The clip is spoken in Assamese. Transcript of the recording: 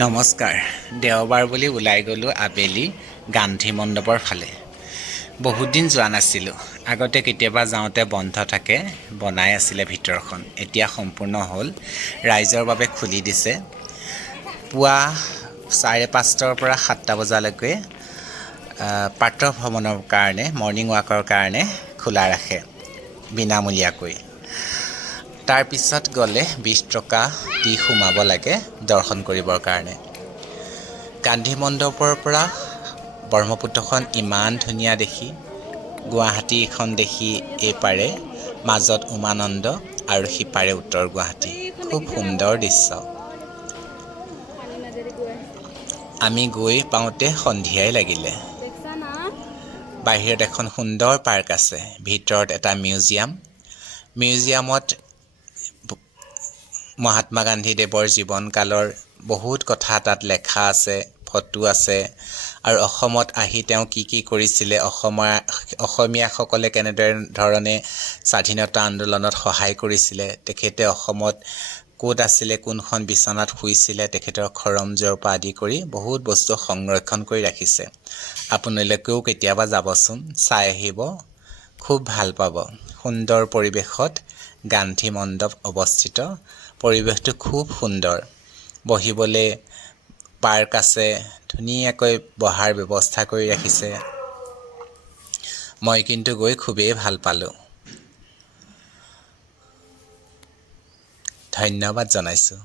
নমস্কাৰ। দেওবাৰ বুলি ওলাই গ'লোঁ আবেলি গান্ধী মণ্ডপৰ ফালে। বহুত দিন যোৱা নাছিলোঁ। আগতে কেতিয়াবা যাওঁতে বন্ধ থাকে, বনাই আছিলে ভিতৰখন। এতিয়া সম্পূৰ্ণ হ'ল, ৰাইজৰ বাবে খুলি দিছে। পুৱা 5:30টাৰ পৰা 7টা বজালৈকে প্ৰাতঃভ্ৰমণৰ কাৰণে, মৰ্ণিং ৱাকৰ কাৰণে খোলা ৰাখে বিনামূলীয়াকৈ। তাৰপিছত গ'লে 20 টকা দি সোমাব লাগে দৰ্শন কৰিবৰ কাৰণে। গান্ধী মণ্ডপৰ পৰা ব্ৰহ্মপুত্ৰখন ইমান ধুনীয়া দেখি, গুৱাহাটীখন দেখি এইপাৰে মাজত উমানন্দ আৰু সিপাৰে উত্তৰ গুৱাহাটী। খুব সুন্দৰ দৃশ্য। আমি গৈ পাওঁতে সন্ধিয়াই লাগিলে। বাহিৰত এখন সুন্দৰ পাৰ্ক আছে, ভিতৰত এটা মিউজিয়ামত মহাত্মা গান্ধী দেৱৰ জীৱনকালৰ বহুত কথা তাত লেখা আছে, ফটো আছে আৰু অসমত আহি তেওঁ কি কৰিছিলে, অসমীয়াসকলে কেনেধৰণে স্বাধীনতা আন্দোলনত সহায় কৰিছিলে, তেখেতে অসমত ক'ত আছিলে, কোনখন বিচনাত শুইছিলে, তেখেতৰ খৰমজোৰৰ পৰা আদি কৰি বহুত বস্তু সংৰক্ষণ কৰি ৰাখিছে। আপোনালোকেও কেতিয়াবা যাবচোন, চাই আহিব, খুব ভাল পাব। সুন্দৰ পৰিৱেশত গান্ধী মণ্ডপ অৱস্থিত। পৰিৱেশটো খুব সুন্দৰ। বহিবলৈ পাৰ্ক আছে, ধুনীয়াকৈ বহাৰ ব্যৱস্থা কৰি ৰাখিছে। মই কিন্তু গৈ খুবেই ভাল পালোঁ। ধন্যবাদ জনাইছোঁ।